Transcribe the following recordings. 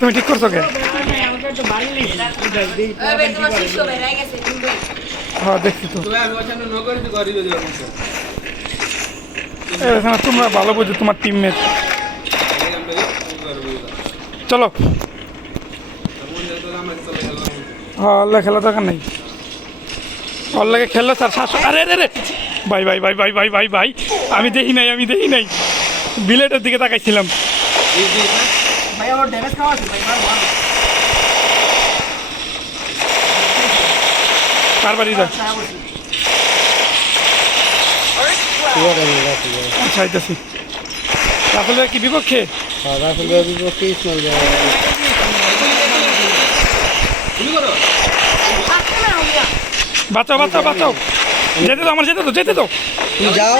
তুমি ঠিক করছো কে? হ্যাঁ দেখছি তো। তোমরা ভালো বুঝো তোমার টিমমেট। চলো হ্যাঁ আল্লাহ খেলা দরকার নেই, অল্লাহকে খেললো স্যার শাসন। আরে রে ভাই ভাই ভাই ভাই ভাই ভাই ভাই আমি দেখি নাই বিলেটের দিকে তাকাইছিলাম। কারবারই যায় আচ্ছা আইতেছি। রাহুল ভাই কি বিপক্ষে? বাঁচাও বাঁচাও বাঁচাও, যেতে তো আমার যেতে তো যাও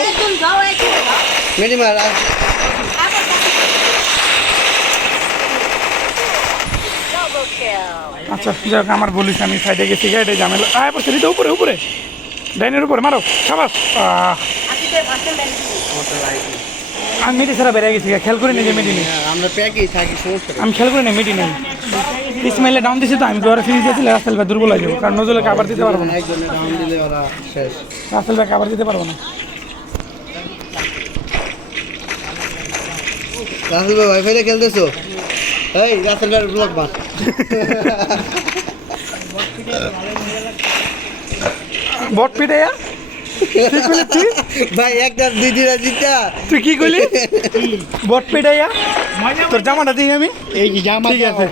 মেডিমার আচ্ছা যাক আমার বলিস আমি সাইডে গেছি গাড়ি ঝামেলা। আয় পড়ছে দিতে উপরে উপরে ডাইনের উপরে মারো সাবাস। আমি মেডি ছাড়া বেড়ে গেছি খেয়াল করে নিই যে মেডি নেই, আমরা প্যাকেই থাকি আমি খেয়াল করে নিই মেডি নেই। ইসমাইলে ডাউন দিছি তো আমি ঘরে ফিরে দিয়েছিল রাসেল ভাই দুর্বল হয়ে যাবো, কারণ নজরুলকে আবার দিতে পারবো না, রাসেল ভাইকে আবার দিতে পারবো না। রাসেল ভাই ওয়াইফাই খেলতেছো? এই রাসেল ভাই ব্লক মার বট পিটাইয়া ভাই একটা দুই দিন জিতা তুই কি কইলি? বট পিটাইয়া তোর জামাটা দিই আমি এই জামা ঠিক আছে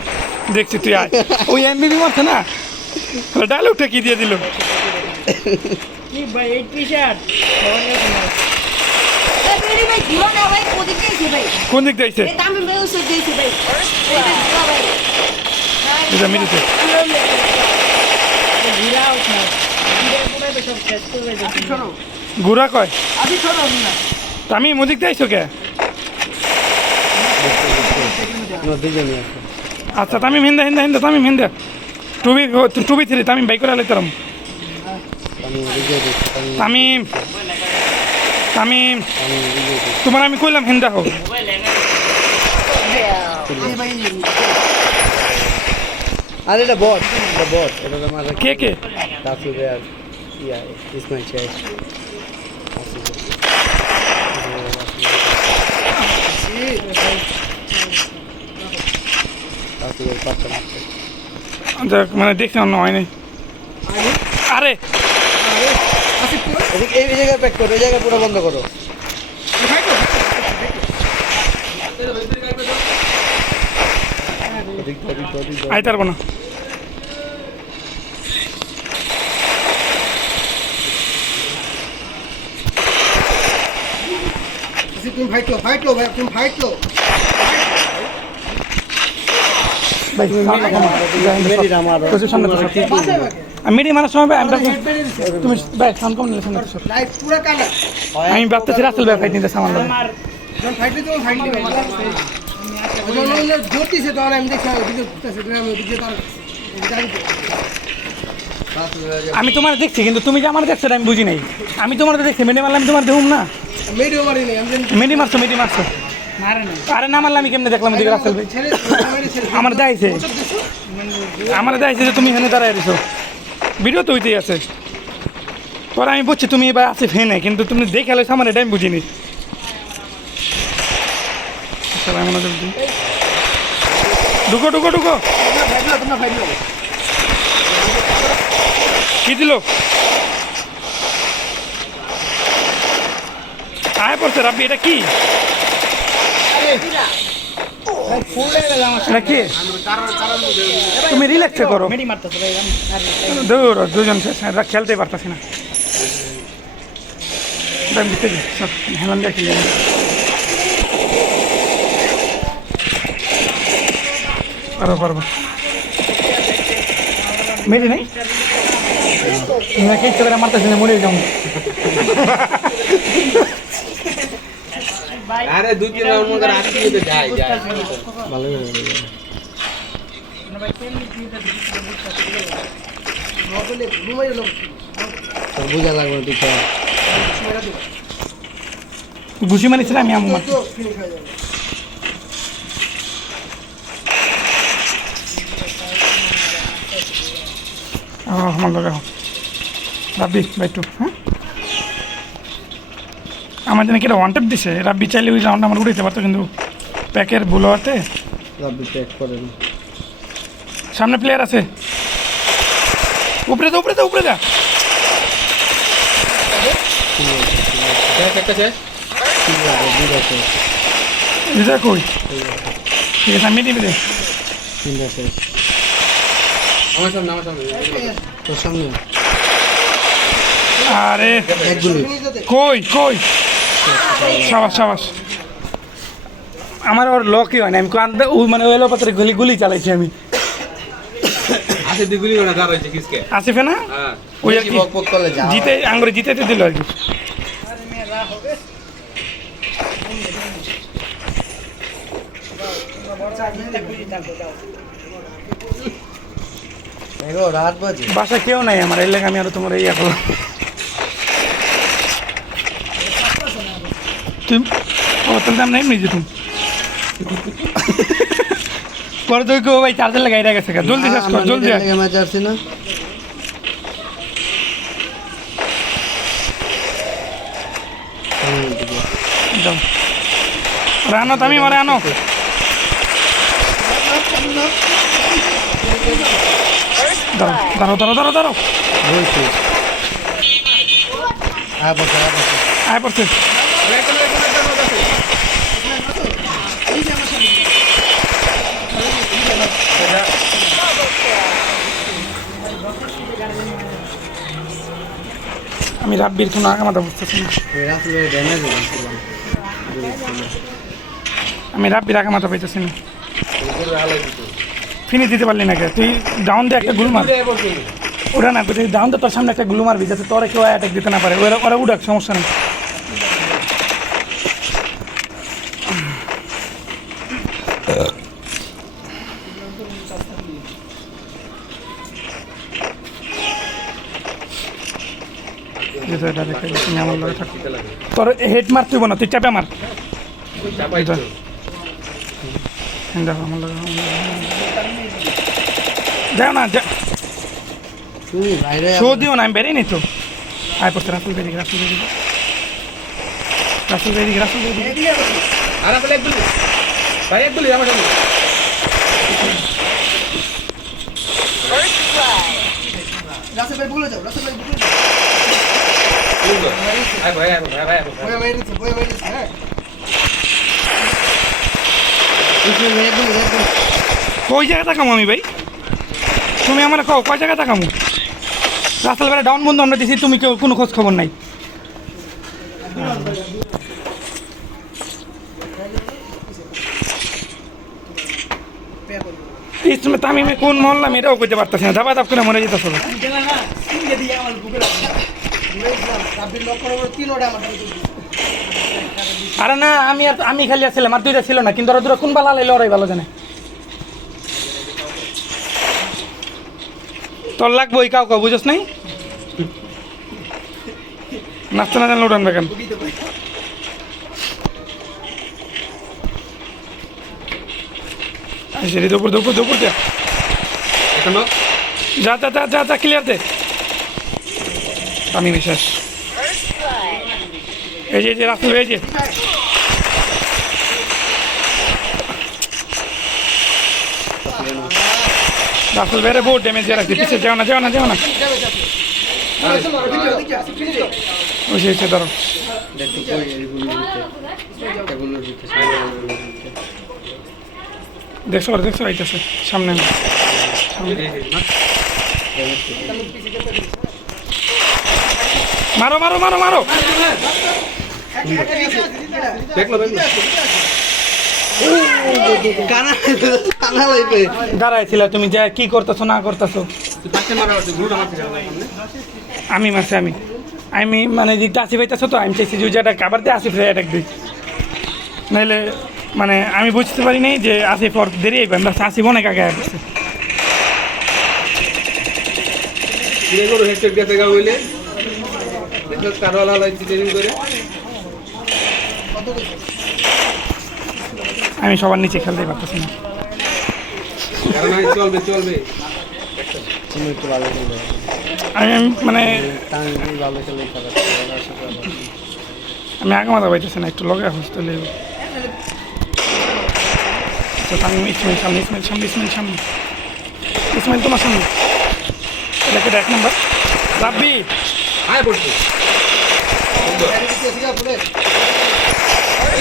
দেখছি তুই আয়। ওই এমবিবি মারছে না ডায়লগটা কি দিয়ে দিল? কোন দিক দিয়েছে? মিডিতে ঘুরা কয় আমি মুদিক দিয়েছো কে? আচ্ছা তামিম হিন্দা তামিম হিন্দা টুবি থ্রি তামিম বাই করে আলাইতাম। তামিম তামিম তোমার আমি কইলাম হিন্দা হোক। আরে এটা বট এটা কে কে রাসেল ভাই আর ইয়া ইসমাইল শেখ মানে দেখছি অন্য হয়নি। আরে এই জায়গায় প্যাক করো, এই জায়গায় পুরো বন্ধ করো। আইতে পারবো না। তুমি ফাইট লো ভাই, তুমি ফাইট লো। মিডিয়া মারার সময় তুমি আমি ভাবতেছি রাসেল ভাই ফাইট নিতে সামান আমি তোমার দেখছি কিন্তু তুমি যে আমার দেখছো আমি বুঝি নাই। আমি তোমার দেখছি মেডি মারলাম তোমার দেখুন না মেডি মারছো আরে না মারলে আমি কেমনে দেখলাম এদিকে রাসেল ভাই আমার দেখাইছে যে তুমি এখানে দাঁড়ায় দিছো ভিডিও তো হইতেই আছে। পরে আমি বুঝছি তুমি এবার আছে ফেনে কিন্তু তুমি দেখে আলো সামান এটা আমি বুঝিনি। ঢুকো কি দিল? আয় পড়ছে রাব্বি এটা কি? তুমি রিল্যাক্সে করো দুজন খেলতে পারতাছি না হেলান দেখি পারবো মেরি নাই মারতেছি না মরে যাবো। আরে দুই তিন রাউন্ড করে আসি তো যায় ভালো বুঝা লাগবে না ঘুষি মারিছিল আমি আমার লগে রাব্বি বাইটু হ্যাঁ আমার জন্য কিটা ওয়ান টেপ দিছে রাব্বি চাইলে ওই রাউন্ড আমার উড়াইতে পারতো কিন্তু প্যাকের ভুল হওয়াতে রাব্বি প্যাক করেন সামনে প্লেয়ার আছে উপরে যা উপরে যা একটা শেষ এটা কই ঠিক আছে আমি দিবি দে তিনটা শেষ আমার সামনে তোর সামনে আরে এক গুলি কই সাবাস আমার ওর লকই হয় না আমি কান্দে ও মানে ওই লোপাত্রে গুলি চালাইছি আমি আছে দিগুলি না কার হইছে কিসকে আসিফে না হ্যাঁ ওই আর কি বক বক করলে যা জিতে আঙ্গুরে জিতেতে দিল আর কি এগো রাত বাজে বাসা কেউ নাই আমার এই লেগে আমি আরো তোমার ইয়া করলাম তুমি ও তাহলে দাম নাই নিজে তুমি পরে তো কেউ ভাই চার্জার লাগাই গেছে জলদি শেষ কর জলদি আয়। ম্যাচ আসছে না যাও রানো তুমি মারে আনো দাঁড়াও বলছি বসে আয় পড়ছে আমি রাব্বির কোনো আগামাতা বুঝতেছি না রাসেলের ড্যামেজ আমি রাব্বির আগামাতা পাইতেছি না ফিনিশ দিতে পারলি না কে তুই ডাউন দিয়ে একটা গুল মার ওরা না তুই ডাউন দিয়ে তোর সামনে একটা গুল মারবি যাতে তোরা কেউ অ্যাটাক দিতে না পারে ওরা উড়াক সমস্যা নেই তোর হেড মার তুই না তুই চাপে মার দেখো আমার যাও না তুমি বাইরে শো দিও না আমি বেরিয়ে নি তো আয় পড়ছে রাসুল বেরিয়ে আর আসলে এক গুলি ভাই এক গুলি আমার সামনে রাসেল ভাই বলে যাও রাসেল ভাই বলে যাও আয় ভাই বয়া মেরেছে হ্যাঁ তুমি এক গুলি কই জায়গা তাকামো আমি ভাই তুমি আমার কও কয় জায়গা তাকামো রাস্তাল বেলা ডাউন বন্ধু আমরা দিছি তুমি কেউ কোনো খোঁজ খবর নাই ইসমে তামিমে কোন মহল্লা এটাও কইতে পারতেছি না দাবা দাব করে মরে যেতে হবে আরে না আমি খালি আসছিলাম আর দুইটা ছিল না কিন্তু ওরা দুটো কোন বালা লাইলে ওরাই ভালো জানে তোর লাগবো ওই কাউ বুঝোস নাই নাচতে না জানলে উঠান বেকান সেটি দুপুর যা যা ক্লিয়ার দে আমি বিশ্বাস এই যে রাস্তা এই যে রাস্তা বেড়ে বহুত ড্যামেজ দিয়ে রাখছি পিছিয়ে যাও না ওই সে ধরো দেখছো আইতেছে সামনে মারো দাঁড়াইছিল তুমি যা কি করতেছো না করতেছো আমি মারছি আমি মানে দিকটা আসি পাইতেছো তো আমি চাইছি যে এটা কাবার দিয়ে আসি ফ্রাই অ্যাটাক দিই নাহলে মানে আমি বুঝতে পারি নাই যে আসিফ ওর দেরি আইবেন বাস আসিফ অনেক আগে আসছে আমি সবার নিচে খেলতে পারতেছি না চলবে তুমি একটু ভালো করবে আমি মানে তানভীর ভালো খেলে খেলা আমি আগে মাথা পাইতেছি না একটু লগে আসতে লেগে তো তামিম ইসমাইল সামনে ইসমাইল তোমার সামনে এটা কেটে 1 নম্বর রাব্বি আয় পড়ছি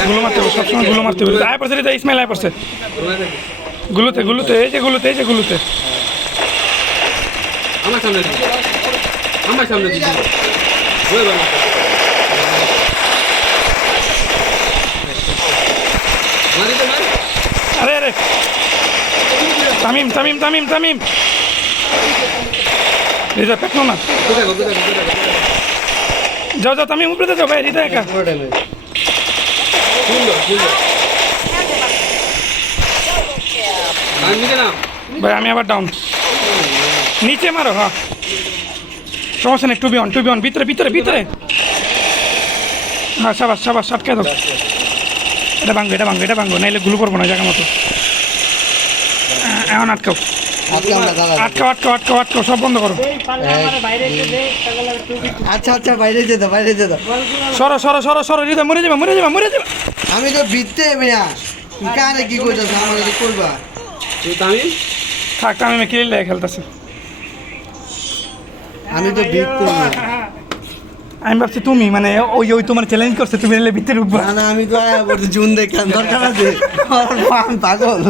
গুলো মারতে হবে সবসময় গুলো মারতে হবে আয় পড়ছে রে ইসমাইল আয় পড়ছে গুলোতে এই যে গুলোতে আমার সামনে দিবি ওই বাবা মারি তো মার আরে তামিম রিদা পেটনো না কোথায় যাও তামিম উপরে যাও ভাই রিদা একা পুরো টাইমে সুন্দর আমি না ভাই আমি আবার ডাউন নিচে মারো হ্যাঁ সমস্যা নেই টু বি অন ভিতরে হ্যাঁ সাবাস আটকে দাও এটা ভাঙ্গো নাইলে গুলো করবো না জায়গা মতো এখন আটকাও আটকাও সব বন্ধ করো আচ্ছা বাইরে যেতে সরো হৃদয় মরে যাবে আমি তো বিতে মিয়া কারে কি কইতাছ আমার কি করবা তুই তামিম থাক আমি কিলিল লাগে খেলতেছি আমি তো বিতে আমি ভাবছি তুমি মানে ওই তোমার চ্যালেঞ্জ করছে তুমি এলে ভিতরে উঠবা না আমি তো আয়া বলতে জুন দেখান দরকার আছে আমি পাগল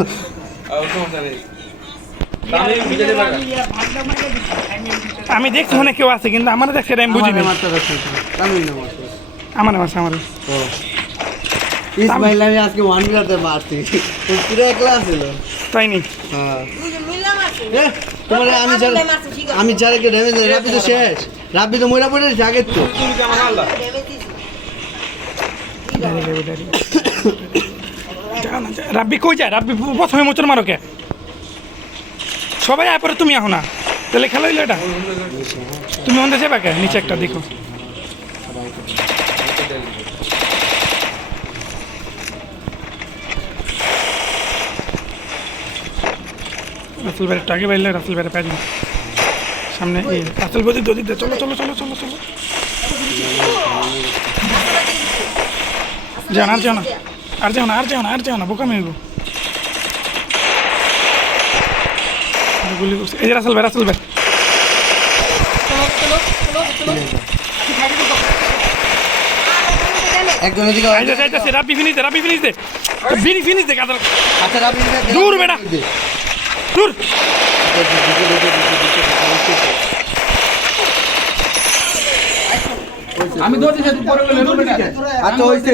সমস্যা নেই তামিম বিজয় বাগা আমি দেখছি মনে কেউ আছে কিন্তু আমার দেখছে আমি বুঝি না আমার ও ইসমাইল আমি আজকে 1 মিনিটে মারছি পুরো একলা ছিল তাই নি হ্যাঁ তোমার আমি যারে ড্যামেজ রাব্বি তো শেষ রাব্বি তো মইরা পড়ে আগে তো আমার আল্লাহ রাব্বি কই যায় রাব্বি প্রথমে মোচর মারো কে সবাই আয় পরে তুমি আহো না তাহলে খেলো হইলো এটা তুমি মনে যাবে কে নিচে একটা দেখো রাসেল ভাই টাকে বাইলে রাসেল ভাই পাই সামনে এই রাসেল বদি দদিতে চলো যান আর যাও না বোকা মেয়ে গুলি করছে এই যে রাসেল ভাই একজনের দিকে যাইতেছে রাব্বি ফিনিশ দে কাদার আচ্ছা রাব্বি দূর বেটা দূর আমি দৌড়তে যাই পরে বলে বেটা আচ্ছা হইছে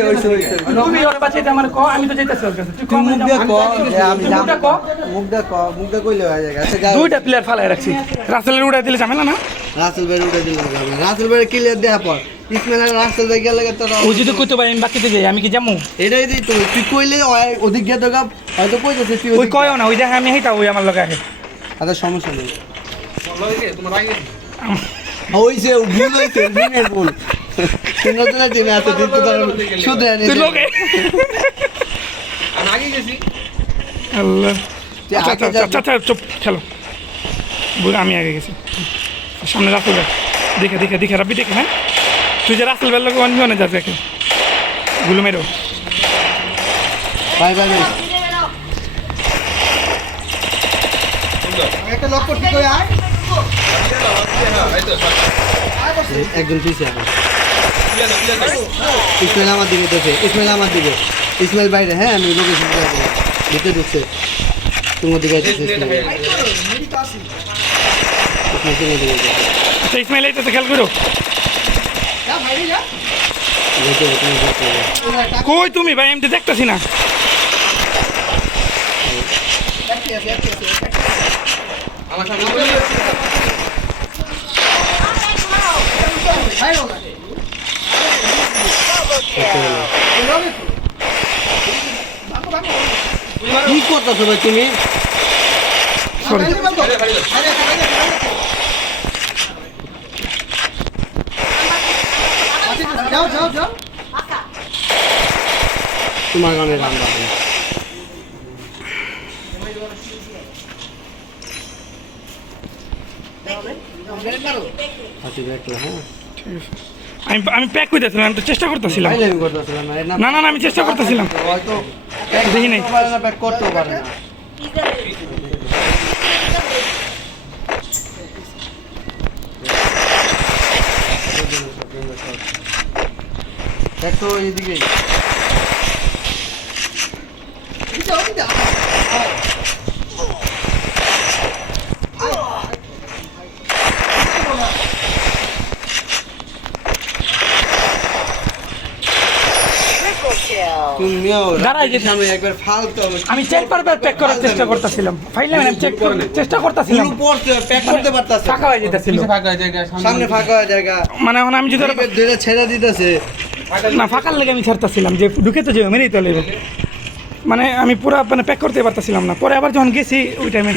তুমি ওর বাঁচাইতে আমার ক আমি তো যাইতেছি ওর কাছে তুই তুই মুখ দিয়ে কো যে আমি মুখটা ক মুখ দিয়ে কইলে হয়ে যায় আচ্ছা গাও দুইটা প্লেয়ার ফালাই রাখছি রাসেলের উড়াই দিলে ঝামেলা না রাসেল ভাই উঠে দিল রাসেল ভাই ক্লিয়ার দেয়া পর ইসমাইল আর রাসেল ভাই গেলে তো ও যদি কইতে পারি আমি বাকিতে যাই আমি কি যাবো এটাই দিই তুই কইলে ওদিক গিয়ে তো হয়তো কইতেছিস তুই ওই কয়ও না ওই দেখে আমি হেঁটা ওই আমার লগে আগে আচ্ছা সমস্যা নেই তোমার আগে হইছে ভুল হইছে দিনের ভুল তিনটা দিনে আছে দিতে তার শুধু আনি তুই লগে আমি আগে গেছি আল্লাহ আচ্ছা চুপ খেলো বলে আমি আগে গেছি সামনে রাসেল ভাই দেখে রাব্বি দেখে হ্যাঁ তুই যে রাসেল ভাইয়ের লগে অন্য যা দেখে গুলো মেরো বাই একটা লক করতে কই আয় একজন পিছে ইসমাইল আমার দিকে দেখে ইসমাইল বাইরে হ্যাঁ আমি লোকেশন দিতে ঢুকছে তোমার দিকে আচ্ছা ইসমাইল এইটাতে খেয়াল করো কই তুমি ভাই এমনি দেখতেছি না আমার সামনে কি করতেছো ভাই তুমি সরি তোমার গানে রাম বাবা আচ্ছা দেখো হ্যাঁ আমি প্যাক করতেছিলাম, আমি তো চেষ্টা করতেছিলাম। তাইলে আমি করতেছিলাম না না না না, আমি চেষ্টা করতেছিলাম। হয়তো প্যাক দেখি নাই। পারে না, প্যাক করতেও পারে না। প্যাক তো এইদিকে তুমিও দাঁড়াই যে- সামনে একবার ফালতু আমি 4-5 বার প্যাক করার চেষ্টা করতেছিলাম, ফাইলে আমি চেষ্টা করতেছিলাম, গুলো পড়তে প্যাক করতে পারতাছে ফাঁকা হয়ে যেতেছিল। পিছে ফাঁকা জায়গা সামনে ফাঁকা হয়ে জায়গা মানে এখন আমি যদি ধরে ছেড়ে দিতেছে না ফাঁকার লেগে আমি ছাড়তেছিলাম যে ঢুকে তো যে মেরেই তো লেগে, মানে আমি পুরো মানে প্যাক করতে পারতেছিলাম না। পরে আবার যখন গেছি ওই টাইমে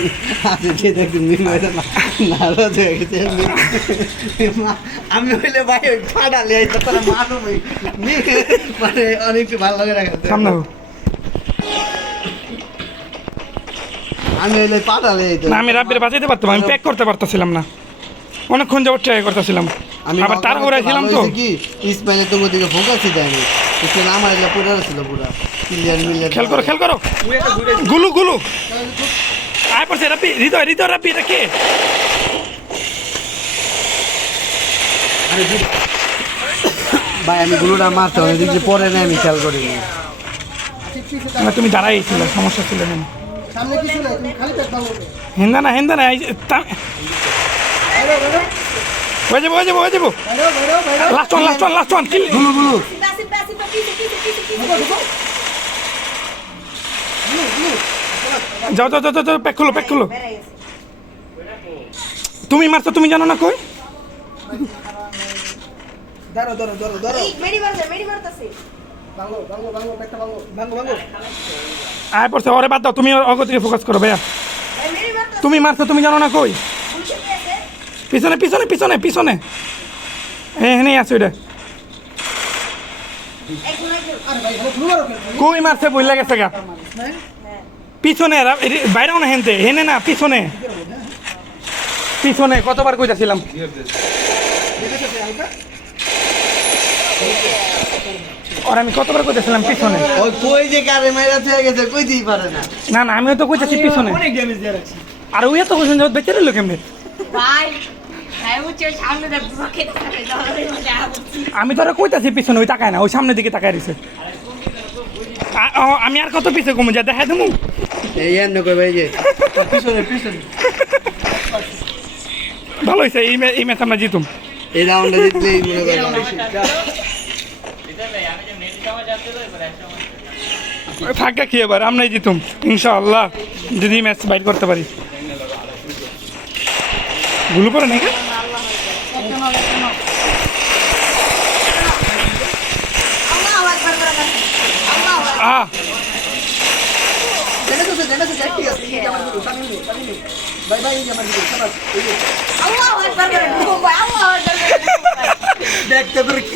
আচ্ছা যে দেখুন নারাজ হয়ে গেছে আমি হইলে ভাই ওই ফাটালে তারা মারো মানে অনেক ভালো লাগে রাখা সামনে হোক। আমি হইলে পাঠালে না আমি রাব্বির বাঁচাইতে পারতাম, আমি প্যাক করতে পারতেছিলাম না, অনেকক্ষণ যাবত ট্রাই করতেছিলাম। আবার তার ঘুরাইছিলাম তো কি ইসমাইলে তোমার দিকে ফোকাসই দেয়নি ইসমাইল আমার এগুলো পুরো ছিল পুরা ক্লিয়ার মিলিয়ার খেল করো খেল করো। গুলু গুলু আয় পড়ছে রাব্বি, হৃদয় হৃদয় রাব্বি, এটা কে? ভাই আমি গুলোটা মারতে হবে যে পরে না আমি খেয়াল করিনি না তুমি দাঁড়াইছিল, সমস্যা ছিল না। সামনে কিছু না তুমি খালি পেট ভাঙো হেন্দা না হেন্দা না, হয়ে যাবো হয়ে যাবো হয়ে যাবো। Last one last one last one kill. গুলো গুলো যাও যাও যাও যাও, প্যাক খুলো প্যাক খুলো। তুমি মারছো, তুমি জানো না কই? ধরো ধরো ধরো ধরো মেডি মারতাছে ভাঙো ভাঙো ভাঙো পেটটা ভাঙো ভাঙো ভাঙো আয় পড়ছে, ওরে বাদ দাও, তুমি অগতিকে ফোকাস করো ভাইয়া। ভাই মেডি মারতাছে তুমি মারছো, তুমি জানো না কই? পুলিশে আছে পিছনে পিছনে পিছনে পিছনে, হ্যাঁ হ্যাঁ আছে ওইটা। একজন আরে ভাই ভালো মারো কই মারছে বইলা গেছে গা পিছনে, বাইরেও না হেনতে হেনে না পিছনে পিছনে, কতবার কইতাছিলাম। আর আমি কতবার কইতাছিলাম পিছনে। ওই কই যে কারে মাইরা থেকে গেছে কইতেই পারে না না না আমিও তো কইতাছি পিছনে, অনেক ড্যামেজ দিয়ে রাখছি আর ওই তো কইছেন যে বেঁচে রইলো কেমনে। ভাই ভাই উচ্চ সামনে দেখ বুকে থাকে দলে যা বলছি আমি তো আর কইতাছি পিছনে, ওই তাকায় না, ওই সামনের দিকে তাকায় রইছে। আমি আর কত পিছে কমে যা দেখাই দেবো। এই এন্ন কই ভাই যে পিছনে পিছনে ভালো হয়েছে, এই ম্যাচ আমরা জিতুম। এই রাউন্ডটা জিতলেই মনে করেন থাকা কি এবার আমরাই জিতুম ইনশাআল্লাহ, যদি ম্যাচ বাইট করতে পারি। ভুল পড়ে নাকি আল্লাহু আকবার করে আল্লাহু আহ আল্লাহু আকবার করে আল্লাহু আকবার দেখতে তোর কি